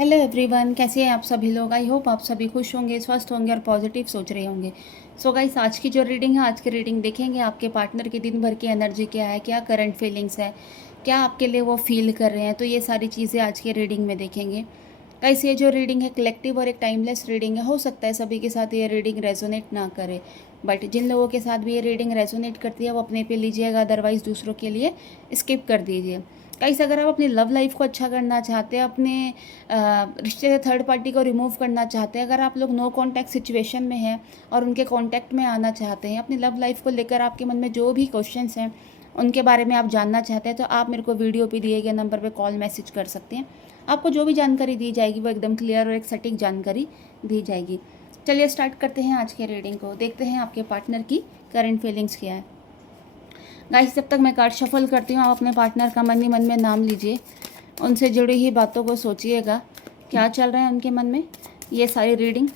Hello everyone, कैसे हैं आप सभी लोग। आई होप आप सभी खुश होंगे, स्वस्थ होंगे और पॉजिटिव सोच रहे होंगे। सो गाइस, आज की जो रीडिंग है, आज की रीडिंग देखेंगे आपके पार्टनर की दिन भर की एनर्जी क्या है, क्या करंट फीलिंग्स है, क्या आपके लिए वो फील कर रहे हैं। तो ये सारी चीज़ें आज के रीडिंग में देखेंगे। गाइस, ये जो रीडिंग है कलेक्टिव और एक टाइमलेस रीडिंग है। हो सकता है सभी के साथ ये रीडिंग रेजोनेट ना करे, बट जिन लोगों के साथ भी ये रीडिंग रेजोनेट करती है वो अपने पे लीजिएगा, अदरवाइज़ दूसरों के लिए स्किप कर दीजिए। गाइस, अगर आप अपनी लव लाइफ को अच्छा करना चाहते हैं, अपने रिश्ते से थर्ड पार्टी को रिमूव करना चाहते हैं, अगर आप लोग नो कांटेक्ट सिचुएशन में हैं और उनके कांटेक्ट में आना चाहते हैं, अपनी लव लाइफ को लेकर आपके मन में जो भी क्वेश्चंस हैं उनके बारे में आप जानना चाहते हैं, तो आप मेरे को वीडियो पे दिए गए नंबर पे कॉल मैसेज कर सकते हैं। आपको जो भी जानकारी दी जाएगी वो एकदम क्लियर और एक सटीक जानकारी दी जाएगी। चलिए स्टार्ट करते हैं आज के रीडिंग को। देखते हैं आपके पार्टनर की करंट फीलिंग्स क्या है। गाइस, जब तक मैं कार्ड शफल करती हूँ, आप अपने पार्टनर का मन ही मन में नाम लीजिए, उनसे जुड़ी हुई बातों को सोचिएगा, क्या चल रहा है उनके मन में। ये सारी रीडिंग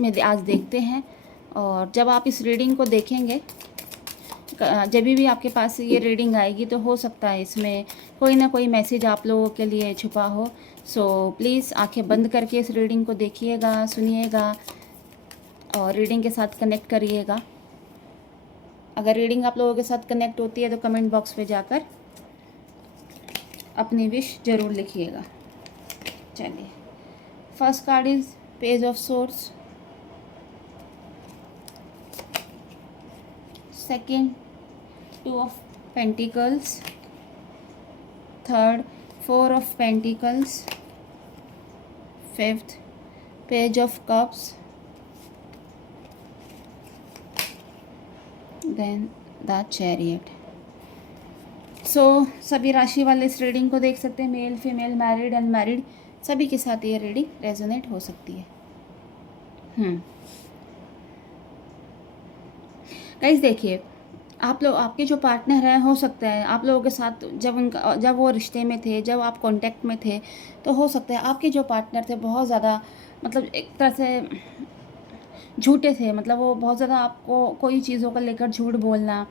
में आज देखते हैं। और जब आप इस रीडिंग को देखेंगे, जब भी आपके पास ये रीडिंग आएगी, तो हो सकता है इसमें कोई ना कोई मैसेज आप लोगों के लिए छुपा हो। सो प्लीज़ आंखें बंद करके इस रीडिंग को देखिएगा, सुनिएगा और रीडिंग के साथ कनेक्ट करिएगा। अगर रीडिंग आप लोगों के साथ कनेक्ट होती है तो कमेंट बॉक्स में जाकर अपनी विश ज़रूर लिखिएगा। चलिए, first card is page of swords, second two of pentacles, third four of pentacles, fifth page of cups, then the chariot. So सभी राशि वाले इस रीडिंग को देख सकते हैं, मेल फीमेल मैरिड अनमैरिड सभी के साथ ये रीडिंग रेजोनेट हो सकती है। गाइस देखिए, आप लोग, आपके जो पार्टनर हैं, हो सकता है आप लोगों के साथ जब वो रिश्ते में थे, जब आप कांटेक्ट में थे, तो हो सकता है आपके जो पार्टनर थे बहुत ज़्यादा, मतलब एक तरह से झूठे थे। मतलब वो बहुत ज़्यादा आपको कोई चीज़ों को लेकर झूठ बोलना,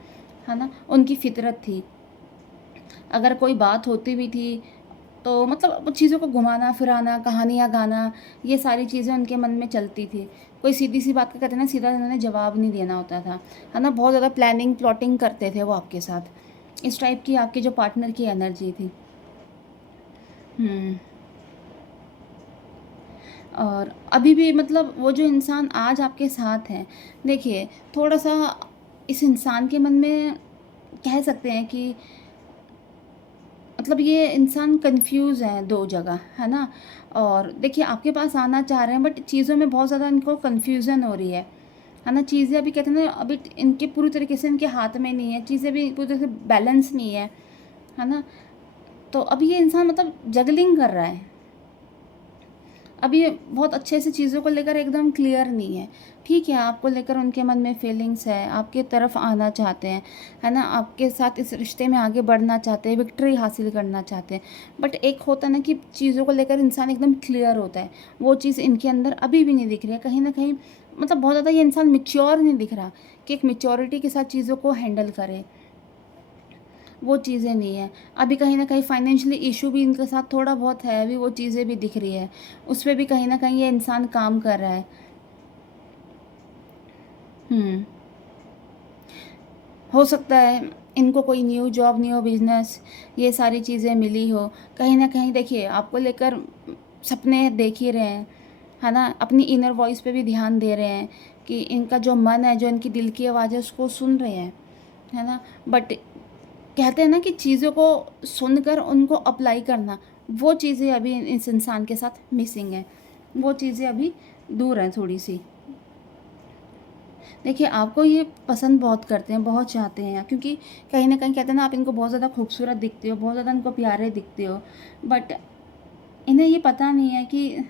है ना, उनकी फितरत थी। अगर कोई बात होती भी थी तो मतलब चीज़ों को घुमाना फिराना, कहानियाँ गाना, ये सारी चीज़ें उनके मन में चलती थी। कोई सीधी सी बात का कहते हैं ना, सीधा उन्होंने जवाब नहीं देना होता था, है ना। बहुत ज़्यादा प्लानिंग प्लॉटिंग करते थे वो आपके साथ। इस टाइप की आपके जो पार्टनर की एनर्जी थी। और अभी भी मतलब वो जो इंसान आज आपके साथ है, देखिए थोड़ा सा इस इंसान के मन में कह सकते हैं कि मतलब ये इंसान कंफ्यूज है दो जगह, है ना। और देखिए आपके पास आना चाह रहे हैं, बट चीज़ों में बहुत ज़्यादा इनको कंफ्यूजन हो रही है ना। चीज़ें अभी कहते हैं ना, अभी इनके पूरी तरीके से इनके हाथ में नहीं है, चीज़ें भी पूरी तरह से बैलेंस नहीं है ना। तो अभी ये इंसान मतलब जगलिंग कर रहा है, अभी ये बहुत अच्छे से चीज़ों को लेकर एकदम क्लियर नहीं है। ठीक है, आपको लेकर उनके मन में फीलिंग्स है, आपके तरफ आना चाहते हैं, है ना, आपके साथ इस रिश्ते में आगे बढ़ना चाहते हैं, विक्ट्री हासिल करना चाहते हैं। बट एक होता है ना कि चीज़ों को लेकर इंसान एकदम क्लियर होता है, वो चीज़ इनके अंदर अभी भी नहीं दिख रही है। कहीं ना कहीं मतलब बहुत ज़्यादा ये इंसान मिच्योर नहीं दिख रहा कि एक मिच्योरिटी के साथ चीज़ों को हैंडल करे, वो चीज़ें नहीं है। अभी कहीं न कहीं फाइनेंशियली इशू भी इनके साथ थोड़ा बहुत है, अभी वो चीज़ें भी दिख रही है। उस पे भी कहीं न कहीं ये इंसान काम कर रहा है। हुँ। हो सकता है इनको कोई न्यू जॉब, न्यू बिज़नेस, ये सारी चीज़ें मिली हो। कहीं न कहीं देखिए आपको लेकर सपने देख ही रहे हैं, है ना? अपनी इनर वॉइस पे भी ध्यान दे रहे हैं कि इनका जो मन है, जो इनकी दिल की आवाज़ है, उसको सुन रहे हैं, है ना? बट कहते हैं ना कि चीज़ों को सुनकर उनको अप्लाई करना, वो चीज़ें अभी इस इंसान के साथ मिसिंग है। वो चीज़ें अभी दूर हैं थोड़ी-सी। देखिए आपको ये पसंद बहुत करते हैं, बहुत चाहते हैं, क्योंकि कहीं न कहीं कहते हैं ना, आप इनको बहुत ज़्यादा खूबसूरत दिखते हो, बहुत ज़्यादा इनको प्यारे दिखते हो। बट इन्हें ये पता नहीं है कि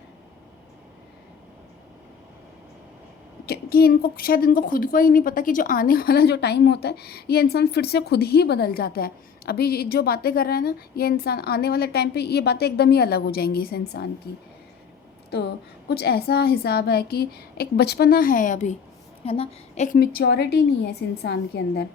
इनको शायद, इनको खुद को ही नहीं पता कि जो आने वाला जो टाइम होता है, ये इंसान फिर से खुद ही बदल जाता है। अभी ये जो बातें कर रहा है ना, ये इंसान आने वाले टाइम पे ये बातें एकदम ही अलग हो जाएँगी इस इंसान की। तो कुछ ऐसा हिसाब है कि एक बचपना है अभी, है ना? एक मैच्योरिटी नहीं है इस इंसान के अंदर।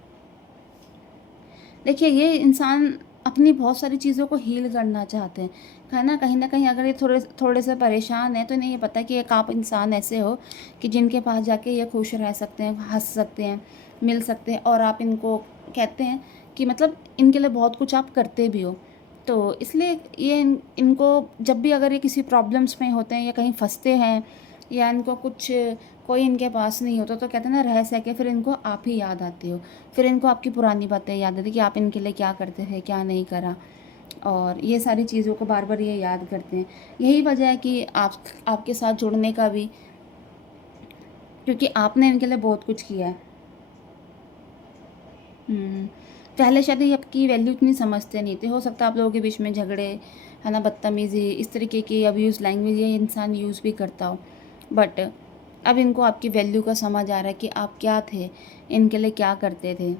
देखिए ये इंसान अपनी बहुत सारी चीज़ों को हील करना चाहते हैं, है ना। कहीं न कहीं अगर ये थोड़े थोड़े से परेशान हैं, तो इन्हें ये पता है कि एक आप इंसान ऐसे हो कि जिनके पास जाके ये खुश रह सकते हैं, हँस सकते हैं, मिल सकते हैं, और आप इनको कहते हैं कि मतलब इनके लिए बहुत कुछ आप करते भी हो। तो इसलिए ये इनको जब भी अगर ये किसी प्रॉब्लम्स में होते हैं या कहीं फँसते हैं, या इनको कुछ कोई इनके पास नहीं होता, तो कहते हैं ना, रह सह के फिर इनको आप ही याद आते हो। फिर इनको आपकी पुरानी बातें याद आती कि आप इनके लिए क्या करते थे, क्या नहीं करा, और ये सारी चीज़ों को बार-बार ये याद करते हैं। यही वजह है कि आपके साथ जुड़ने का भी, क्योंकि आपने इनके लिए बहुत कुछ किया है। हुँ। पहले शायद ये आपकी वैल्यू इतनी समझते नहीं थे। हो सकता है आप लोगों के बीच में झगड़े, है ना, बदतमीज़ी, इस तरीके की अब्यूज़ लैंग्वेज ये इंसान यूज़ भी करता हो। बट अब इनको आपकी वैल्यू का समझ आ रहा है कि आप क्या थे, इनके लिए क्या करते थे।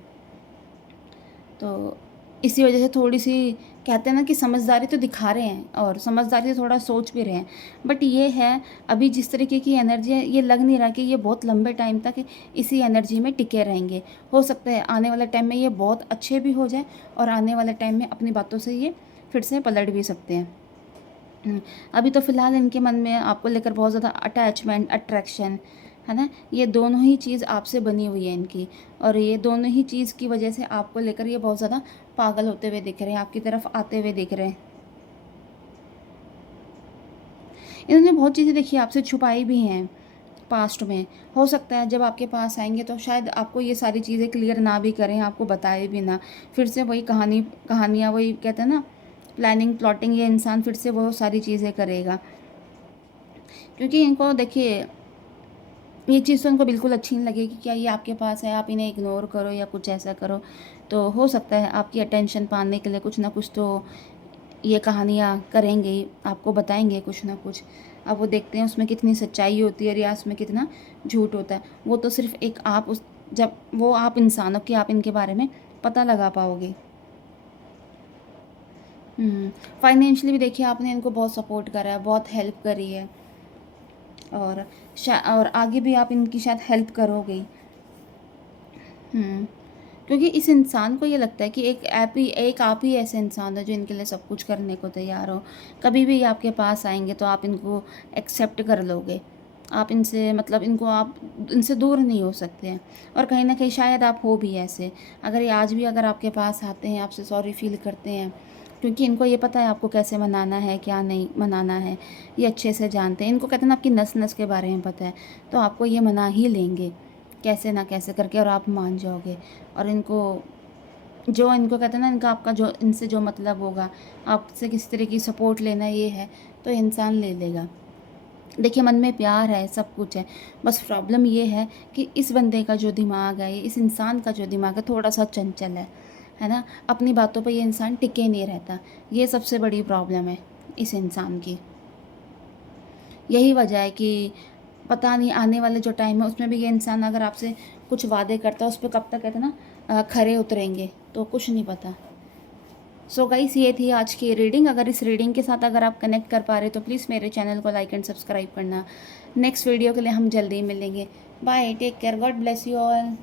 तो इसी वजह से थोड़ी-सी, कहते हैं ना कि समझदारी तो दिखा रहे हैं और समझदारी से थोड़ा सोच भी रहे हैं। बट ये है, अभी जिस तरीके की एनर्जी है, ये लग नहीं रहा कि ये बहुत लंबे टाइम तक इसी एनर्जी में टिके रहेंगे। हो सकता है आने वाले टाइम में ये बहुत अच्छे भी हो जाएँ, और आने वाले टाइम में अपनी बातों से ये फिर से पलट भी सकते हैं। अभी तो फ़िलहाल इनके मन में आपको लेकर बहुत ज़्यादा अटैचमेंट, अट्रैक्शन, है ना? ये दोनों ही चीज़ आपसे बनी हुई है इनकी, और ये दोनों ही चीज़ की वजह से आपको लेकर ये बहुत ज़्यादा पागल होते हुए दिख रहे हैं, आपकी तरफ आते हुए दिख रहे हैं। इन्होंने बहुत चीज़ें देखिए आपसे छुपाई भी हैं पास्ट में। हो सकता है जब आपके पास आएँगे तो शायद आपको ये सारी चीज़ें क्लियर ना भी करें, आपको बताए भी ना। फिर से वही कहानियाँ, वही कहते हैं ना, प्लानिंग, प्लॉटिंग, ये इंसान फिर से वो सारी चीज़ें करेगा। क्योंकि इनको देखिए, ये चीज़ तो उनको बिल्कुल अच्छी नहीं लगेगी, क्या ये आपके पास है, आप इन्हें इग्नोर करो या कुछ ऐसा करो। तो हो सकता है आपकी अटेंशन पाने के लिए कुछ ना कुछ तो ये कहानियाँ करेंगे ही, आपको बताएँगे कुछ ना कुछ। अब वो देखते हैं उसमें कितनी सच्चाई होती है या उसमें कितना झूठ होता है। वो तो सिर्फ़ एक आप उस जब वो आप इंसान हो कि आप इनके बारे में पता लगा पाओगे। फाइनेंशियली भी देखिए आपने इनको बहुत सपोर्ट करा है, बहुत हेल्प करी है, और और आगे भी आप इनकी शायद हेल्प करोगे। हुँ। क्योंकि इस इंसान को ये लगता है कि एक आप ही ऐसे इंसान हो जो इनके लिए सब कुछ करने को तैयार हो। कभी भी ये आपके पास आएँगे तो आप इनको एक्सेप्ट कर लोगे। आप इनसे मतलब इनको आप इनसे दूर नहीं हो सकते हैं, और कहीं न कहीं शायद आप हो भी ऐसे। अगर ये आज भी अगर आपके पास आते हैं, आपसे सॉरी फ़ील करते हैं, क्योंकि इनको ये पता है आपको कैसे मनाना है, क्या नहीं मनाना है, ये अच्छे से जानते हैं। इनको कहते हैं ना, आपकी नस-नस के बारे में पता है, तो आपको ये मना ही लेंगे, कैसे ना कैसे करके, और आप मान जाओगे। और इनको कहते हैं ना, इनका आपका जो इनसे जो मतलब होगा, आपसे किसी तरह की सपोर्ट लेना ये है, तो इंसान ले लेगा। देखिए मन में प्यार है, सब कुछ है, बस प्रॉब्लम ये है कि इस बंदे का जो दिमाग है, इस इंसान का जो दिमाग है, थोड़ा-सा चंचल है ना? अपनी बातों पे ये इंसान टिके नहीं रहता, ये सबसे बड़ी प्रॉब्लम है इस इंसान की। यही वजह है कि पता नहीं आने वाले जो टाइम है उसमें भी ये इंसान अगर आपसे कुछ वादे करता है, उस पे कब तक कहते हैं ना खरे उतरेंगे, तो कुछ नहीं पता। सो गाइस, ये थी आज की रीडिंग। अगर इस रीडिंग के साथ अगर आप कनेक्ट कर पा रहे तो प्लीज़ मेरे चैनल को लाइक एंड सब्सक्राइब करना। नेक्स्ट वीडियो के लिए हम जल्दी ही मिलेंगे। Bye, take care, God bless you all.